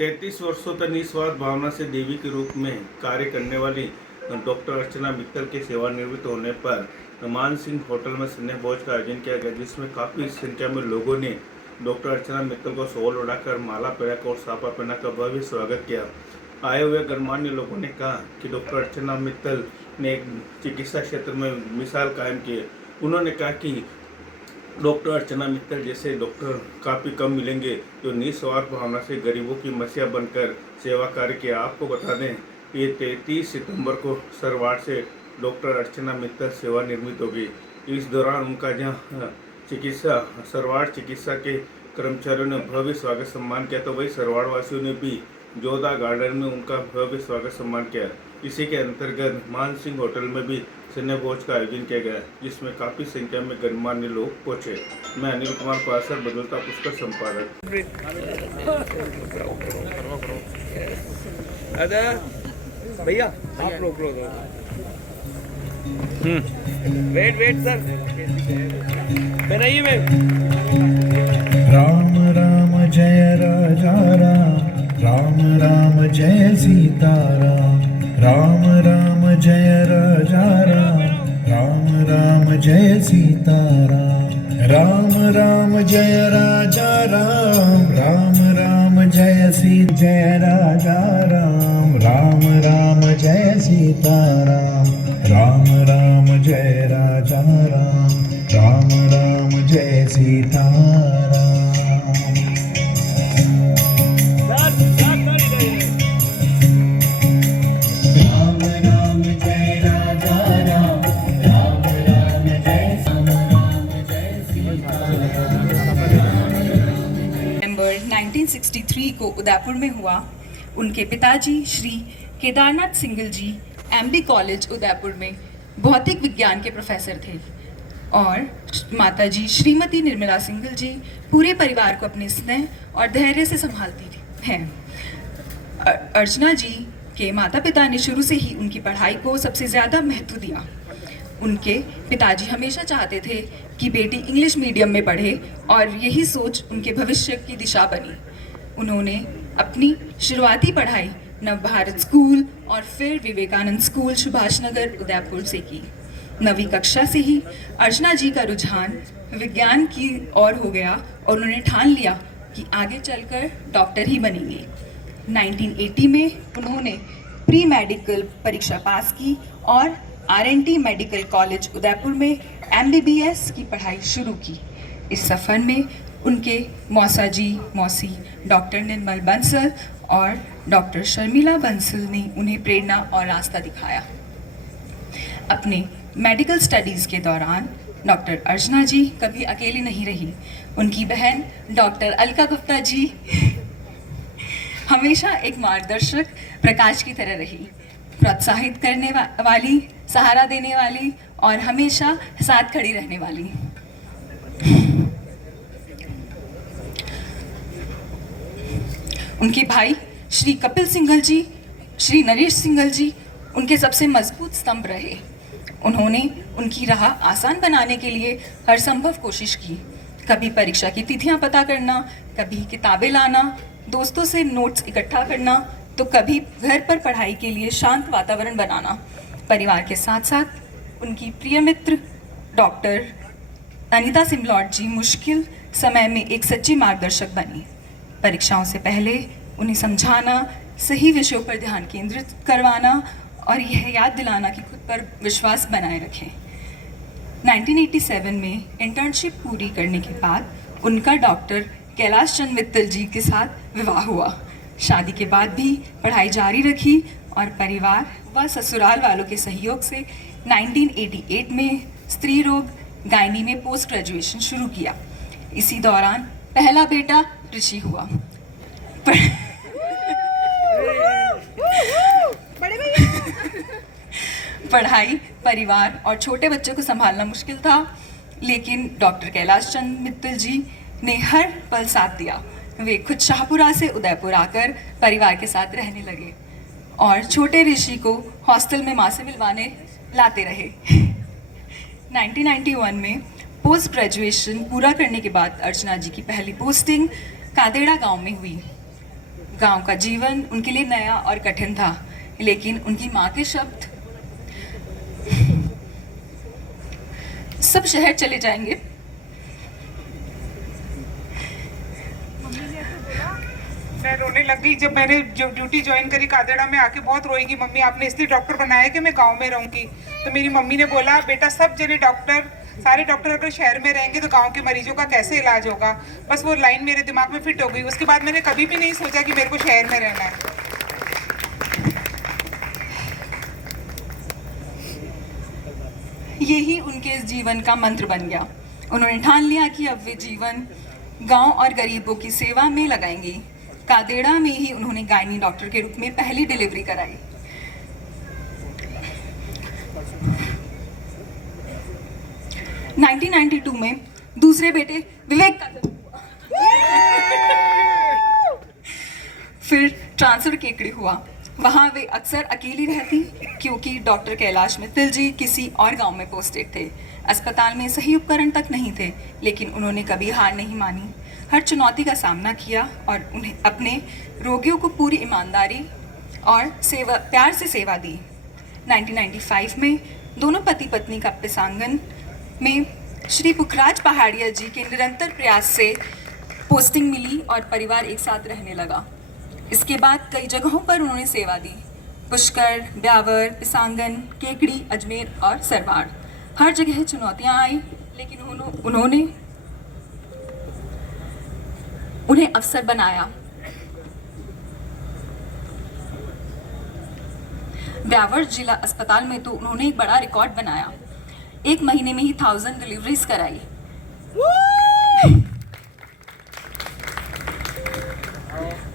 33 वर्षों तक निस्वार्थ भावना से देवी के रूप में कार्य करने वाली डॉक्टर अर्चना मित्तल के सेवानिवृत्त होने पर मान सिंह होटल में स्नेह भोज का आयोजन किया गया, जिसमें काफ़ी संख्या में लोगों ने डॉक्टर अर्चना मित्तल को शॉल उड़ाकर, माला पहनाकर और साफा पहनाकर भव्य स्वागत किया। आए हुए गणमान्य लोगों ने कहा कि डॉक्टर अर्चना मित्तल ने एक चिकित्सा क्षेत्र में मिसाल कायम की है। उन्होंने कहा कि डॉक्टर अर्चना मित्तल जैसे डॉक्टर काफ़ी कम मिलेंगे जो निस्वार्थ भावना से गरीबों की मसीहा बनकर सेवा कार्य किया। आपको बता दें, ये 33 सितंबर को सरवाड़ से डॉक्टर अर्चना मित्तल सेवानिवृत्त होगी। इस दौरान उनका जहाँ सरवाड़ चिकित्सा के कर्मचारियों ने भव्य स्वागत सम्मान किया, तो वही सरवाड़ वासियों ने भी जोधा गार्डन में उनका भव्य स्वागत सम्मान किया। इसी के अंतर्गत मान सिंह होटल में भी स्नेह भोज का आयोजन किया गया, जिसमें काफ़ी संख्या में गणमान्य लोग पहुंचे। मैं अनिल कुमार पासर, बदलता पुष्कर संपादक। भैया आप रोक लो। वेट सर, बनाइए। राम राम जय राजा राम, राम राम जय सीता राम, राम जय राजा राम, राम जय सीता राम, राम जय राजा राम, राम जय जय राजा राम, राम जय सीता राम, राम जय राजा राम, राम जय सीता नवंबर 1963 को उदयपुर में हुआ। उनके पिताजी श्री केदारनाथ सिंगल जी एमबी कॉलेज उदयपुर में भौतिक विज्ञान के प्रोफेसर थे और माताजी श्रीमती निर्मला सिंगल जी पूरे परिवार को अपने स्नेह और धैर्य से संभालती हैं। अर्चना जी के माता पिता ने शुरू से ही उनकी पढ़ाई को सबसे ज़्यादा महत्व दिया। उनके पिताजी हमेशा चाहते थे कि बेटी इंग्लिश मीडियम में पढ़े और यही सोच उनके भविष्य की दिशा बनी। उन्होंने अपनी शुरुआती पढ़ाई नवभारत स्कूल और फिर विवेकानंद स्कूल सुभाष नगर उदयपुर से की। 9वीं कक्षा से ही अर्चना जी का रुझान विज्ञान की ओर हो गया और उन्होंने ठान लिया कि आगे चलकर डॉक्टर ही बनेंगे। 1980 में उन्होंने प्री मेडिकल परीक्षा पास की और आरएनटी मेडिकल कॉलेज उदयपुर में एमबीबीएस की पढ़ाई शुरू की। इस सफ़र में उनके मौसी डॉक्टर निर्मल बंसल और डॉक्टर शर्मिला बंसल ने उन्हें प्रेरणा और रास्ता दिखाया। अपने मेडिकल स्टडीज़ के दौरान डॉक्टर अर्चना जी कभी अकेली नहीं रही। उनकी बहन डॉक्टर अलका गुप्ता जी हमेशा एक मार्गदर्शक प्रकाश की तरह रही, प्रोत्साहित करने वाली, सहारा देने वाली और हमेशा साथ खड़ी रहने वाली। उनके भाई श्री कपिल सिंघल जी, श्री नरेश सिंघल जी उनके सबसे मजबूत स्तंभ रहे। उन्होंने उनकी राह आसान बनाने के लिए हर संभव कोशिश की। कभी परीक्षा की तिथियां पता करना, कभी किताबें लाना, दोस्तों से नोट्स इकट्ठा करना, तो कभी घर पर पढ़ाई के लिए शांत वातावरण बनाना। परिवार के साथ साथ उनकी प्रिय मित्र डॉक्टर अनीता सिमलॉट जी मुश्किल समय में एक सच्ची मार्गदर्शक बनी। परीक्षाओं से पहले उन्हें समझाना, सही विषयों पर ध्यान केंद्रित करवाना और यह याद दिलाना कि खुद पर विश्वास बनाए रखें। 1987 में इंटर्नशिप पूरी करने के बाद उनका डॉक्टर कैलाश चंद मित्तल जी के साथ विवाह हुआ। शादी के बाद भी पढ़ाई जारी रखी और परिवार व ससुराल वालों के सहयोग से 1988 में स्त्री रोग गायनी में पोस्ट ग्रेजुएशन शुरू किया। इसी दौरान पहला बेटा ऋषि हुआ। पढ़ाई, परिवार और छोटे बच्चों को संभालना मुश्किल था, लेकिन डॉक्टर कैलाश चंद मित्तल जी ने हर पल साथ दिया। वे खुद शाहपुरा से उदयपुर आकर परिवार के साथ रहने लगे और छोटे ऋषि को हॉस्टल में माँ से मिलवाने लाते रहे। 1991 में पोस्ट ग्रेजुएशन पूरा करने के बाद अर्चना जी की पहली पोस्टिंग कादेड़ा गांव में हुई। गांव का जीवन उनके लिए नया और कठिन था, लेकिन उनकी माँ के शब्द, सब शहर चले जाएंगे, मैं रोने लग गई। जब मैंने ड्यूटी ज्वाइन करी कादेड़ा में आके बहुत रोई कि मम्मी आपने इसलिए डॉक्टर बनाया कि मैं गांव में रहूंगी। तो मेरी मम्मी ने बोला बेटा सब जने डॉक्टर, सारे डॉक्टर अगर शहर में रहेंगे तो गांव के मरीजों का कैसे इलाज होगा। बस वो लाइन मेरे दिमाग में फिट हो गई। उसके बाद मैंने कभी भी नहीं सोचा कि मेरे को शहर में रहना है। यही उनके इस जीवन का मंत्र बन गया। उन्होंने ठान लिया कि अब वे जीवन गांव और गरीबों की सेवा में लगाएंगी। कादेड़ा में ही उन्होंने गायनी डॉक्टर के रूप में पहली डिलीवरी कराई। – 1992 में दूसरे बेटे विवेक का जन्म हुआ। फिर ट्रांसफर केकड़ी हुआ। वहाँ वे अक्सर अकेली रहती क्योंकि डॉक्टर कैलाश मित्तल जी किसी और गांव में पोस्टेड थे। अस्पताल में सही उपकरण तक नहीं थे, लेकिन उन्होंने कभी हार नहीं मानी। हर चुनौती का सामना किया और उन्हें अपने रोगियों को पूरी ईमानदारी और प्यार से सेवा दी। 1995 में दोनों पति पत्नी का पिसांगन में श्री पुखराज पहाड़िया जी के निरंतर प्रयास से पोस्टिंग मिली और परिवार एक साथ रहने लगा। इसके बाद कई जगहों पर उन्होंने सेवा दी। पुष्कर, ब्यावर, पिसांगन, केकड़ी, अजमेर और सरवाड़। हर जगह चुनौतियां आई, लेकिन उन्होंने उन्हें अवसर बनाया। ब्यावर जिला अस्पताल में तो उन्होंने एक बड़ा रिकॉर्ड बनाया। एक महीने में ही 1000 डिलीवरीज कराई।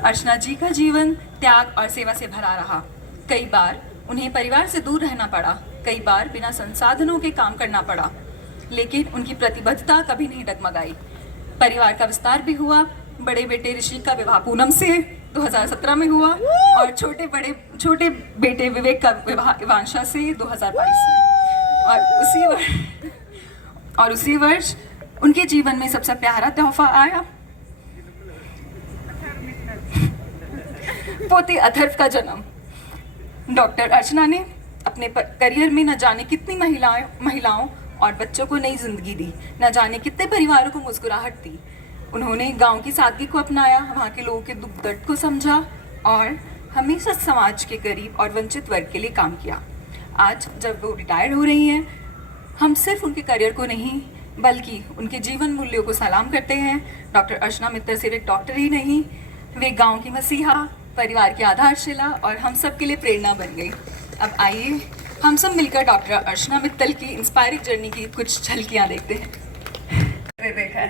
अर्चना जी का जीवन त्याग और सेवा से भरा रहा। कई बार उन्हें परिवार से दूर रहना पड़ा, कई बार बिना संसाधनों के काम करना पड़ा, लेकिन उनकी प्रतिबद्धता कभी नहीं डगमगाई। परिवार का विस्तार भी हुआ। बड़े बेटे ऋषि का विवाह पूनम से 2017 में हुआ और छोटे बेटे विवेक का विवाह इवांशा से 2022 में। और उसी वर्ष उनके जीवन में सबसे प्यारा तोहफा आया, पोते अथर्व का जन्म। डॉक्टर अर्चना ने अपने करियर में न जाने कितनी महिलाओं और बच्चों को नई जिंदगी दी, न जाने कितने परिवारों को मुस्कुराहट दी। उन्होंने गांव की सादगी को अपनाया, वहाँ के लोगों के दुख दर्द को समझा और हमेशा समाज के गरीब और वंचित वर्ग के लिए काम किया। आज जब वो रिटायर्ड हो रही हैं, हम सिर्फ उनके करियर को नहीं बल्कि उनके जीवन मूल्यों को सलाम करते हैं। डॉक्टर अर्चना मित्तल सिर्फ एक डॉक्टर ही नहीं, वे गांव की मसीहा, परिवार की आधारशिला और हम सब के लिए प्रेरणा बन गई। अब आइए हम सब मिलकर डॉक्टर अर्चना मित्तल की इंस्पायरिंग जर्नी की कुछ झलकियाँ देखते हैं। देखा है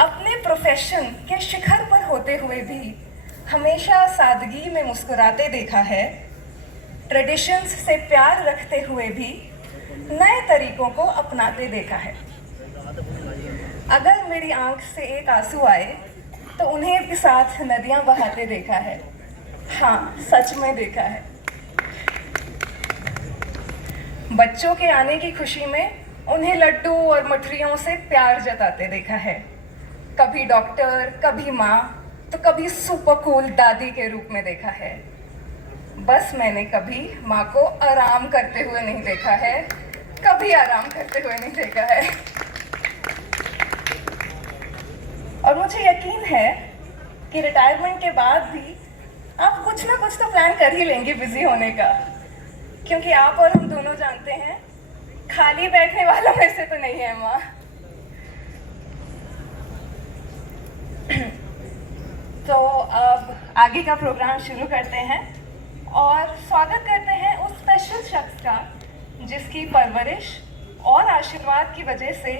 अपने प्रोफेशन के शिखर पर होते हुए भी हमेशा सादगी में मुस्कुराते देखा है। ट्रेडिशंस से प्यार रखते हुए भी नए तरीकों को अपनाते देखा है। अगर मेरी आंख से एक आंसू आए तो उन्हें भी साथ नदियां बहाते देखा है। हाँ, सच में देखा है। बच्चों के आने की खुशी में उन्हें लड्डू और मठरियों से प्यार जताते देखा है। कभी डॉक्टर, कभी माँ, तो कभी सुपर कूल दादी के रूप में देखा है। बस मैंने कभी माँ को आराम करते हुए नहीं देखा है, कभी आराम करते हुए नहीं देखा है। और मुझे यकीन है कि रिटायरमेंट के बाद भी आप कुछ ना कुछ तो प्लान कर ही लेंगे बिजी होने का, क्योंकि आप और हम दोनों जानते हैं खाली बैठने वाला में से तो नहीं है माँ। तो अब आगे का प्रोग्राम शुरू करते हैं और स्वागत करते हैं उस स्पेशल शख्स का जिसकी परवरिश और आशीर्वाद की वजह से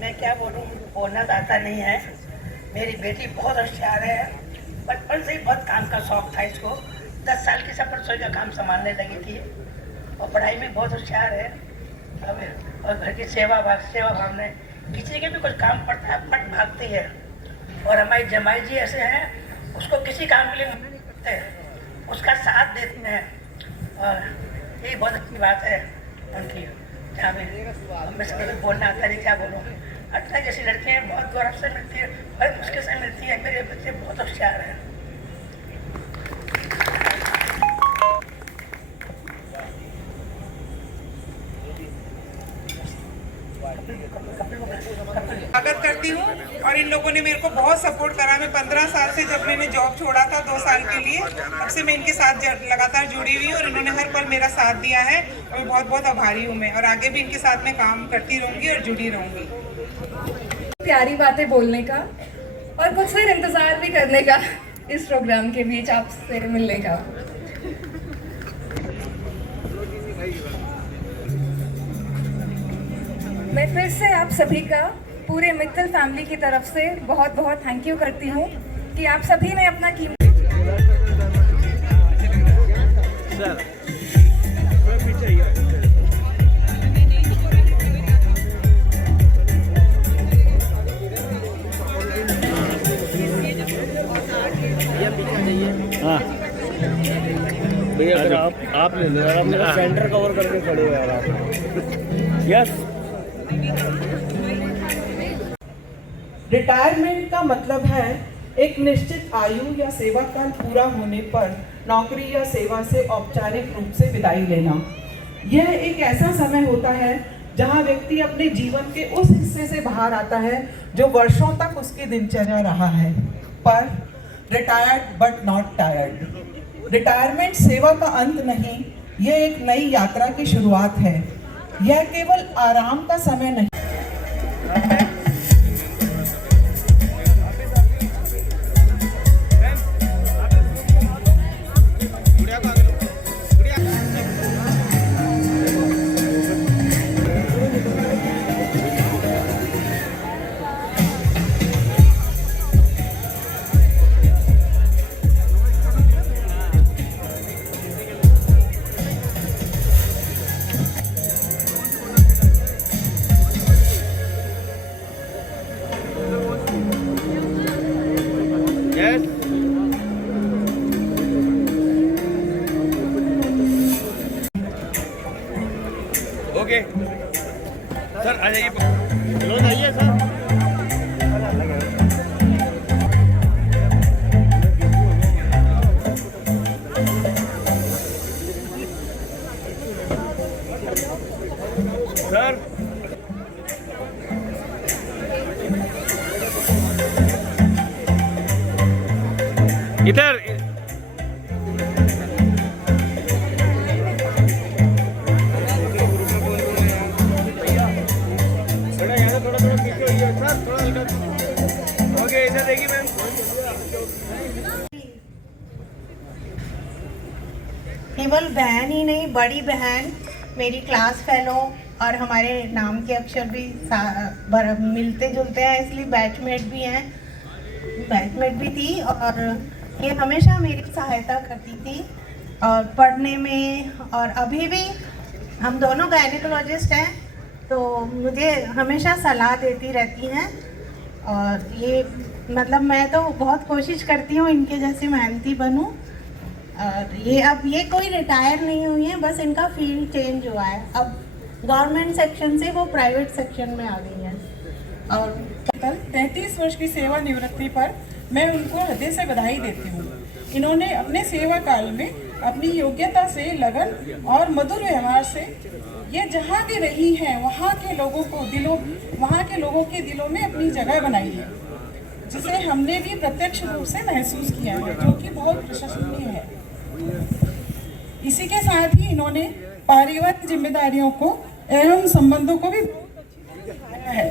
मैं क्या बोलूँ, बोलना आता नहीं है। मेरी बेटी बहुत होशियार है, बचपन से ही बहुत काम का शौक था इसको। 10 साल की सब रसोई का काम संभालने लगी थी और पढ़ाई में बहुत होशियार है। और घर की सेवा भाव में किसी के भी कुछ काम पड़ता है फट भागती है। और हमारी जमाई जी ऐसे हैं, उसको किसी काम के लिए मना नहीं करते। उसका साथ देती हैं, और यही बहुत अच्छी बात है उनकी। क्या मैं सबको बोलना आता नहीं, क्या बोलूँ। अर्चना जैसी लड़कियाँ बहुत गौरव से मिलती है, बड़ी मुश्किल से मिलती है। मेरे बच्चे बहुत होशियार हैं। स्वागत करती हूँ। और इन लोगों ने मेरे को बहुत सपोर्ट करा। मैं 15 साल से, जब मैंने जॉब छोड़ा था 2 साल के लिए, तब से मैं इनके साथ लगातार जुड़ी हुई हूँ और इन्होंने हर पल मेरा साथ दिया है और मैं बहुत बहुत आभारी हूँ। मैं और आगे भी इनके साथ में काम करती रहूँगी और जुड़ी रहूँगी। प्यारी बातें बोलने का और कुछ देर इंतजार भी करने का इस प्रोग्राम के बीच आपसे मिलने का। मैं फिर से आप सभी का पूरे मित्तल फैमिली की तरफ से बहुत बहुत थैंक यू करती हूँ कि आप सभी ने अपना कीमती भैया अगर आप ले लो यार, आप मेरा सेंटर कवर करके खड़े हो यार आप। यस। रिटायरमेंट का मतलब है एक निश्चित आयु या सेवा काल पूरा होने पर नौकरी या सेवा से औपचारिक रूप से विदाई लेना। यह एक ऐसा समय होता है जहां व्यक्ति अपने जीवन के उस हिस्से से बाहर आता है जो वर्षों तक उसकी दिनचर्या रहा है, पर retired but not tired. Retirement सेवा का अंत नहीं, यह एक नई यात्रा की शुरुआत है। यह केवल आराम का समय नहीं। ओके सर, आ जाइए। लो आइए सर। सर इधर केवल बहन ही नहीं, बड़ी बहन, मेरी क्लास फेलो और हमारे नाम के अक्षर भी मिलते जुलते हैं, इसलिए बैचमेट भी हैं, बैचमेट भी थी और ये हमेशा मेरी सहायता करती थी और पढ़ने में। और अभी भी हम दोनों गायनेकोलॉजिस्ट हैं तो मुझे हमेशा सलाह देती रहती हैं। और ये मतलब मैं तो बहुत कोशिश करती हूँ इनके जैसी मेहनती बनूँ। और ये कोई रिटायर नहीं हुई है, बस इनका फील्ड चेंज हुआ है। अब गवर्नमेंट सेक्शन से वो प्राइवेट सेक्शन में आ गई हैं। और 33 वर्ष की सेवा निवृत्ति पर मैं उनको हृदय से बधाई देती हूँ। इन्होंने अपने सेवा काल में अपनी योग्यता से, लगन और मधुर व्यवहार से ये जहाँ भी रही हैं वहाँ के लोगों के दिलों में अपनी जगह बनाई है, जिसे हमने भी प्रत्यक्ष रूप से महसूस किया है, जो कि बहुत प्रशंसनीय है। इसी के साथ ही इन्होंने पारिवारिक जिम्मेदारियों को एवं संबंधों को भी है।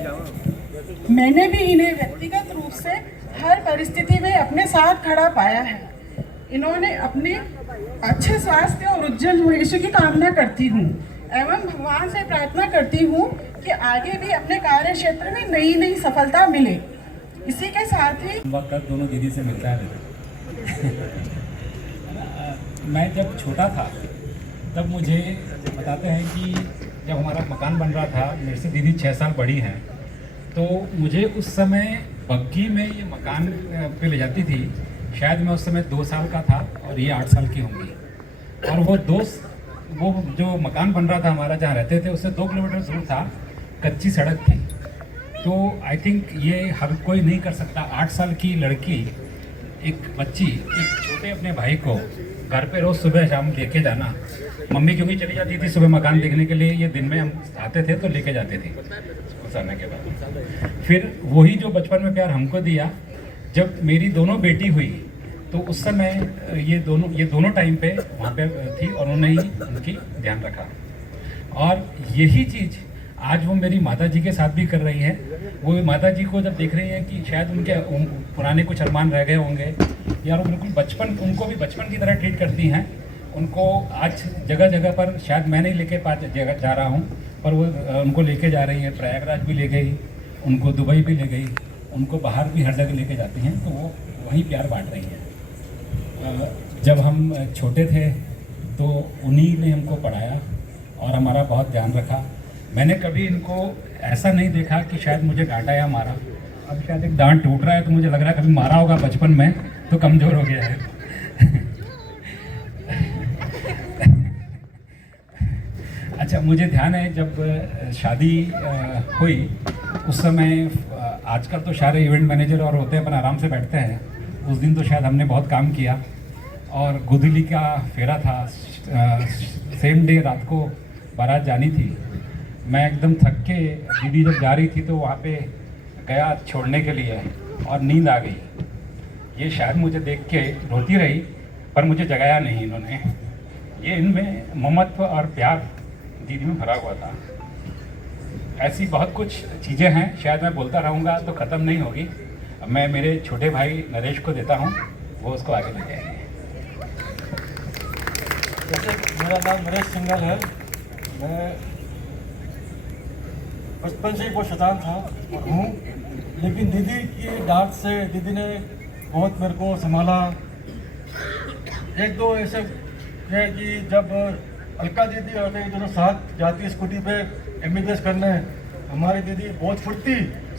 मैंने भी इन्हें व्यक्तिगत रूप से हर परिस्थिति में अपने साथ खड़ा पाया है। इन्होंने अपने अच्छे स्वास्थ्य और उज्जवल भविष्य की कामना करती हूँ एवं भगवान से प्रार्थना करती हूँ कि आगे भी अपने कार्य क्षेत्र में नई नई सफलता मिले। इसी के साथ ही वक्त दोनों दीदी से मिलता है। मैं जब छोटा था तब मुझे बताते हैं कि जब हमारा मकान बन रहा था, मेरे से दीदी 6 साल बड़ी हैं, तो मुझे उस समय बग्गी में ये मकान पे ले जाती थी शायद मैं उस समय 2 साल का था और ये 8 साल की होंगी। और वो जो मकान बन रहा था हमारा जहाँ रहते थे उससे 2 किलोमीटर दूर था, कच्ची सड़क थी। तो आई थिंक ये हर कोई नहीं कर सकता। 8 साल की लड़की, एक बच्ची, एक छोटे अपने भाई को घर पे रोज़ सुबह शाम लेके जाना। मम्मी क्योंकि चली जाती थी सुबह मकान देखने के लिए, ये दिन में हम आते थे तो लेके जाते थे स्कूल आने के बाद। फिर वही जो बचपन में प्यार हमको दिया, जब मेरी दोनों बेटी हुई तो उस समय ये दोनों टाइम पे वहाँ पे थी और उन्होंने ही उनकी ध्यान रखा। और यही चीज़ आज वो मेरी माता जी के साथ भी कर रही है। वो माता जी को जब देख रही हैं कि शायद उनके पुराने कुछ अरमान रह गए होंगे, या वो बिल्कुल उनको भी बचपन की तरह ट्रीट करती हैं। उनको आज जगह जगह पर, शायद मैं नहीं लेके जा रहा हूँ, पर वो उनको लेके जा रही है। प्रयागराज भी ले गई, उनको दुबई भी ले गई, उनको बाहर भी हर जगह लेके जाती हैं। तो वो वहीं प्यार बांट रही हैं। जब हम छोटे थे तो उन्हीं ने हमको पढ़ाया और हमारा बहुत ध्यान रखा। मैंने कभी इनको ऐसा नहीं देखा कि शायद मुझे डांटा या मारा। अब शायद एक दांत टूट रहा है तो मुझे लग रहा है कभी मारा होगा बचपन में तो कमज़ोर हो गया है। अच्छा, मुझे ध्यान है जब शादी हुई उस समय, आजकल तो सारे इवेंट मैनेजर और होते हैं अपन आराम से बैठते हैं, उस दिन तो शायद हमने बहुत काम किया। और गोधूली का फेरा था, सेम डे रात को बारात जानी थी। मैं एकदम थक के, दीदी जब जा रही थी तो वहाँ पे गया छोड़ने के लिए और नींद आ गई। ये शायद मुझे देख के रोती रही पर मुझे जगाया नहीं इन्होंने। ये इनमें ममत्व और प्यार दीदी में भरा हुआ था। ऐसी बहुत कुछ चीज़ें हैं, शायद मैं बोलता रहूँगा तो ख़त्म नहीं होगी। मैं मेरे छोटे भाई नरेश को देता हूँ, वो उसको आगे ले जाएंगे। जैसे मेरा नाम नरेश सिंगल है। मैं बचपन से ही बहुत शैतान था और हूँ, लेकिन दीदी की डांट से दीदी ने बहुत मेरे को संभाला। एक दो ऐसे है कि जब अलका दीदी और मैं दोनों साथ जाती स्कूटी पे MBBS करने, हमारी दीदी बहुत फुर्ती,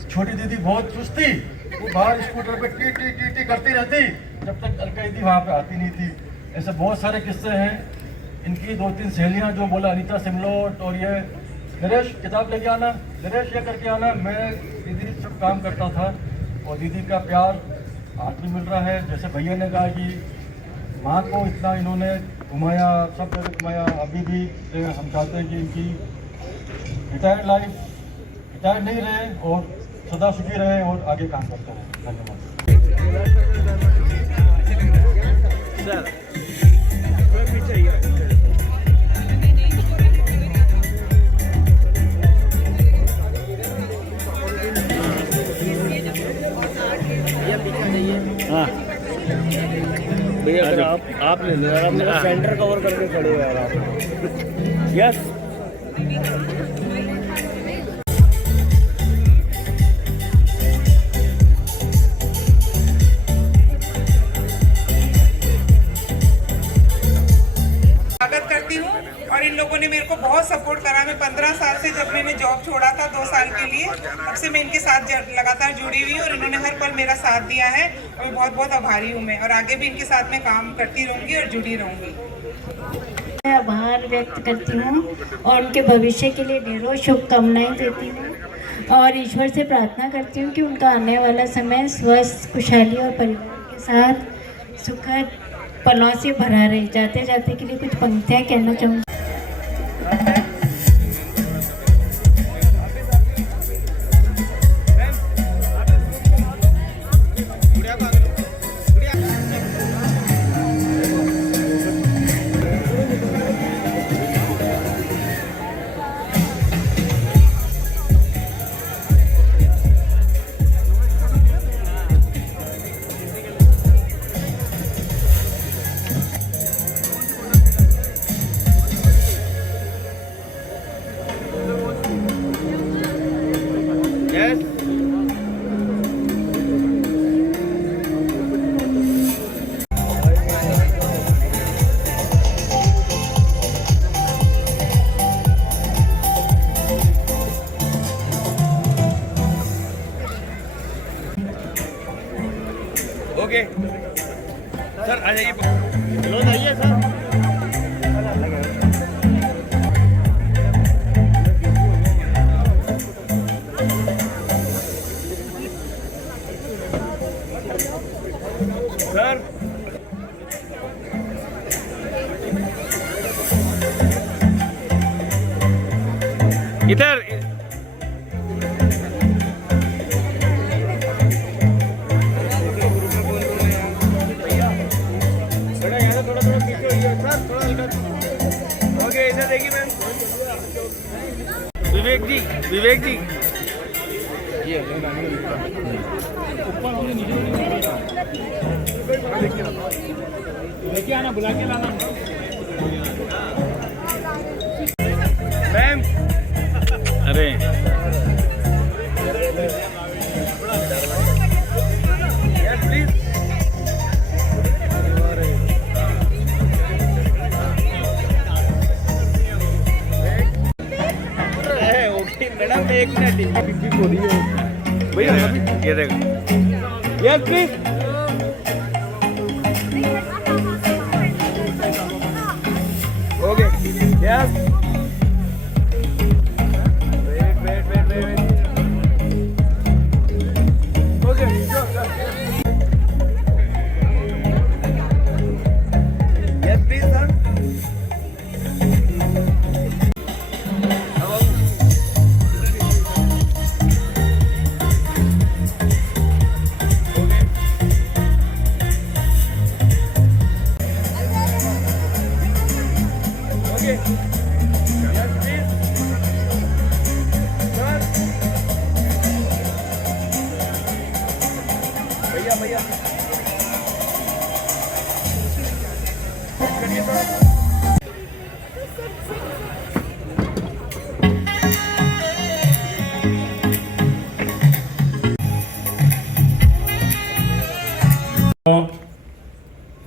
छोटी दीदी बहुत चुस्ती, वो बाहर स्कूटर पे टी टी टी टी करती रहती जब तक अलका दीदी वहाँ पे आती नहीं थी। ऐसे बहुत सारे किस्से हैं। इनकी 2-3 सहेलियाँ जो बोला, अनीता सिमलोट और ये नरेश किताब लेके आना, नरेश ये करके आना, मैं दीदी सब काम करता था। और दीदी का प्यार आज भी मिल रहा है। जैसे भैया ने कहा कि माँ को इतना इन्होंने घुमाया, सब जगह घुमाया, अभी भी हम चाहते हैं कि इनकी रिटायर्ड नहीं रहे और सदा सुखी रहे और आगे काम करते रहे। धन्यवाद। हाँ भैया, अगर आप ले लो यार, आप मेरा सेंटर कवर करके खड़े हो यार आप। यस, स्वागत करती हूँ। और इन लोगों ने मेरे को बहुत सपोर्ट करा। मैं 15 साल से, जब मैंने जॉब छोड़ा था 2 साल के लिए, तब से मैं इनके साथ लगातार जुड़ी हुई और इन्होंने हर पल मेरा साथ दिया है और मैं बहुत बहुत आभारी हूँ। मैं और आगे भी इनके साथ में काम करती रहूँगी और जुड़ी रहूँगी। मैं आभार व्यक्त करती हूँ और उनके भविष्य के लिए ढेरों शुभकामनाएं देती हूँ और ईश्वर से प्रार्थना करती हूँ कि उनका आने वाला समय स्वस्थ, खुशहाली और परिवार के साथ सुखद पलों से भरा रहे। जाते जाते के लिए कुछ पंक्तियाँ कहना चाहूँगी। इधर ओके, इधर देखिए मैम। विवेक जी लेके आना, बुला के लाना मैम। अरे यस प्लीज। ओके मैडम, एक मिनट भैया, ये देखो। Yes please. Okay yes.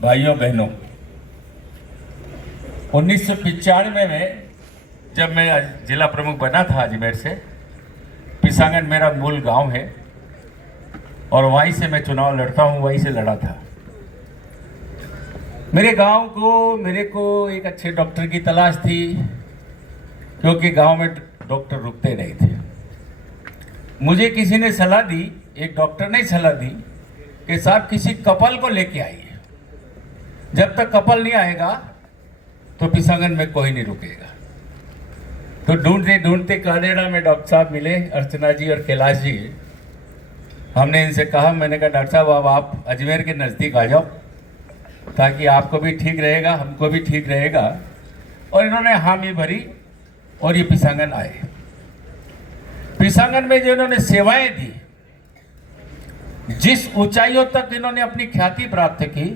भाइयों बहनों, 1995 में जब मैं जिला प्रमुख बना था अजमेर से, पिसांगन मेरा मूल गांव है और वहीं से मैं चुनाव लड़ता हूं, वहीं से लड़ा था। मेरे को एक अच्छे डॉक्टर की तलाश थी, क्योंकि गांव में डॉक्टर रुकते नहीं थे। मुझे किसी ने सलाह दी, एक डॉक्टर ने सलाह दी कि साहब किसी कपल को लेके आइए, जब तक कपल नहीं आएगा तो पिसांगन में कोई नहीं रुकेगा। तो ढूंढते ढूंढते कादेड़ा में डॉक्टर साहब मिले, अर्चना जी और कैलाश जी। हमने इनसे कहा, मैंने कहा डॉक्टर साहब अब आप अजमेर के नज़दीक आ जाओ, ताकि आपको भी ठीक रहेगा, हमको भी ठीक रहेगा। और इन्होंने हामी भरी और ये पिसांगन आए। पिसांगन में जो इन्होंने सेवाएं दी, जिस ऊंचाइयों तक इन्होंने अपनी ख्याति प्राप्त की,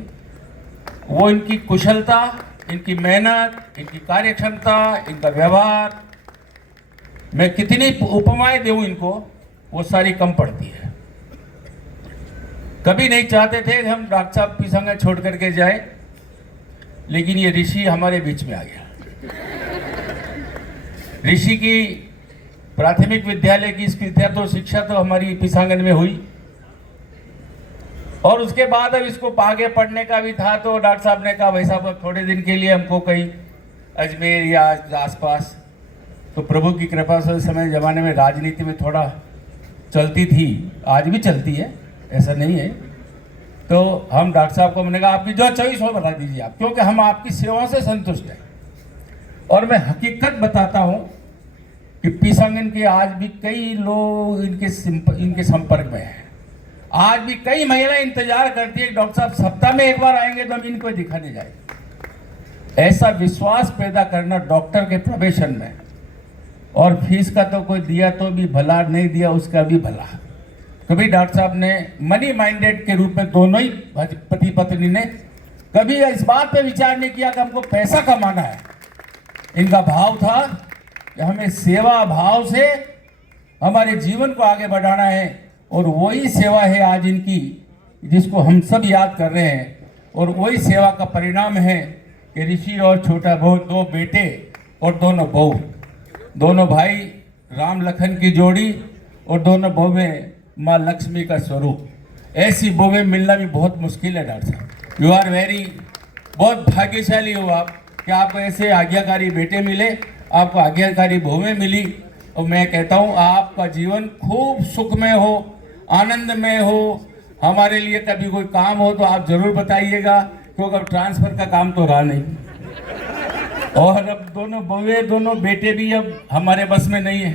वो इनकी कुशलता, इनकी मेहनत, इनकी कार्यक्षमता, इनका व्यवहार, मैं कितनी उपमाएं दूं इनको, वो सारी कम पड़ती है। कभी नहीं चाहते थे कि हम डॉक्टर साहब पिसांगन छोड़ करके जाए, लेकिन ये ऋषि हमारे बीच में आ गया। ऋषि की प्राथमिक विद्यालय की शिक्षा तो हमारी पिसांगन में हुई, और उसके बाद अब इसको आगे पढ़ने का भी था। तो डॉक्टर साहब ने कहा, भाई साहब अब थोड़े दिन के लिए हमको कहीं अजमेर या आसपास। तो प्रभु की कृपा से उस समय ज़माने में राजनीति में थोड़ा चलती थी, आज भी चलती है, ऐसा नहीं है। तो हम डॉक्टर साहब को, मैंने कहा आपकी जो चॉइस हो बता दीजिए आप, क्योंकि हम आपकी सेवाओं से संतुष्ट हैं। और मैं हकीकत बताता हूँ कि पिसांगन के आज भी कई लोग इनके संपर्क में हैं। आज भी कई महिलाएं इंतजार करती है, डॉक्टर साहब सप्ताह में एक बार आएंगे तो हम इनको दिखाने जाएंगे। ऐसा विश्वास पैदा करना डॉक्टर के प्रोफेशन में। और फीस का तो कोई दिया तो भी भला, नहीं दिया उसका भी भला। कभी डॉक्टर साहब ने मनी माइंडेड के रूप में, दोनों ही पति पत्नी ने कभी इस बात पे विचार नहीं किया कि हमको पैसा कमाना है। इनका भाव था कि हमें सेवा भाव से हमारे जीवन को आगे बढ़ाना है, और वही सेवा है आज इनकी, जिसको हम सब याद कर रहे हैं। और वही सेवा का परिणाम है कि ऋषि और छोटा बहू, दो बेटे और दोनों बहू, दोनों भाई राम लखन की जोड़ी, और दोनों बहुएं माँ लक्ष्मी का स्वरूप। ऐसी बहुएं मिलना भी बहुत मुश्किल है डॉक्टर साहब। यू आर वेरी, बहुत भाग्यशाली हो आप कि आपको ऐसे आज्ञाकारी बेटे मिले, आपको आज्ञाकारी बहुएं मिली। और मैं कहता हूँ आपका जीवन खूब सुखमय हो, आनंदमय हो। हमारे लिए कभी कोई काम हो तो आप जरूर बताइएगा, क्योंकि अब ट्रांसफर का काम तो रहा नहीं। और अब दोनों बहुए दोनों बेटे भी अब हमारे बस में नहीं है,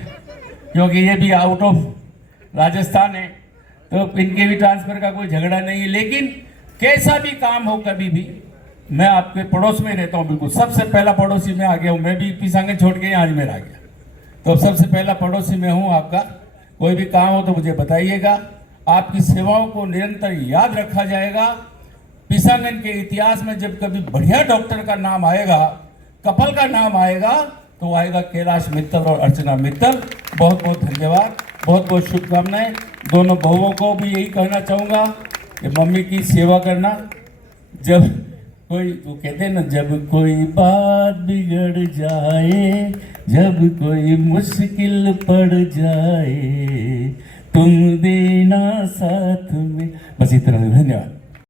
क्योंकि ये भी आउट ऑफ राजस्थान है, तो इनके भी ट्रांसफर का कोई झगड़ा नहीं है। लेकिन कैसा भी काम हो कभी भी, मैं आपके पड़ोस में रहता हूँ, बिल्कुल सबसे पहला पड़ोसी मैं आ गया हूँ। मैं भी पिसांगे छोड़ के यहाँ अजमेर आ गया, तो अब सबसे पहला पड़ोसी मैं हूँ आपका। कोई भी काम हो तो मुझे बताइएगा, आपकी सेवाओं को निरंतर याद रखा जाएगा। पिसांगन के इतिहास में जब कभी बढ़िया डॉक्टर का नाम आएगा, कपल का नाम आएगा, तो आएगा कैलाश मित्तल और अर्चना मित्तल। बहुत बहुत धन्यवाद, बहुत बहुत शुभकामनाएं। दोनों बहुओं को भी यही कहना चाहूँगा कि मम्मी की सेवा करना। जब कोई तो कहते हैं ना, जब कोई बात बिगड़ जाए, जब कोई मुश्किल पड़ जाए, तुम देना साथ में। बस इतना, धन्यवाद।